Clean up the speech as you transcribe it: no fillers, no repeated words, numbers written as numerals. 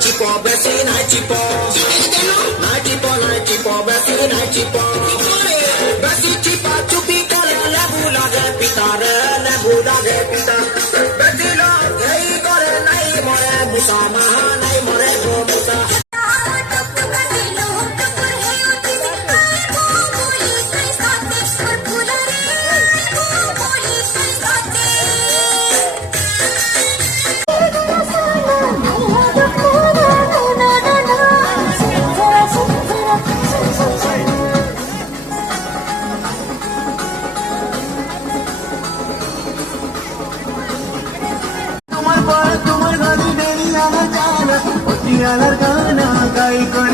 নাচিপ বেশি নাচিপ নাচিপ বেশি নাচিপ বেশি চিপা চুপি করে লেবু লাগে পিতারে লেবু লাগে পিতা বেশি লোক এই করে নাই মরে মুসা মাহা নাই মরে গো মুসা তোমার গানা গাই করে